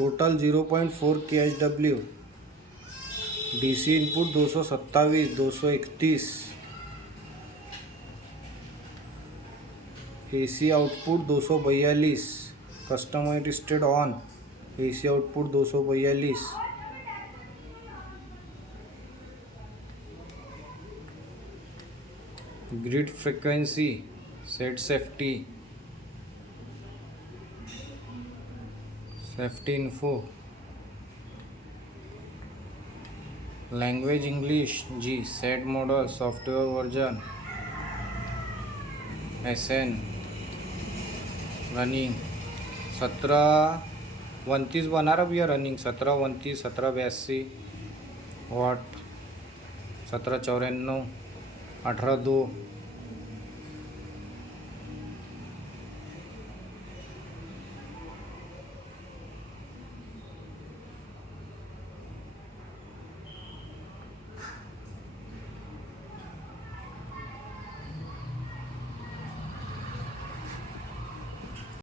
टोटल 0.4 KHW, DC input 227, 231, AC output 242, customised state on, AC output 242, grid frequency set safety info, language English जी, set model software version SN, running 1729 बना रहा भैया, रनिंग 1729, 1782 वाट, 1794, 18.2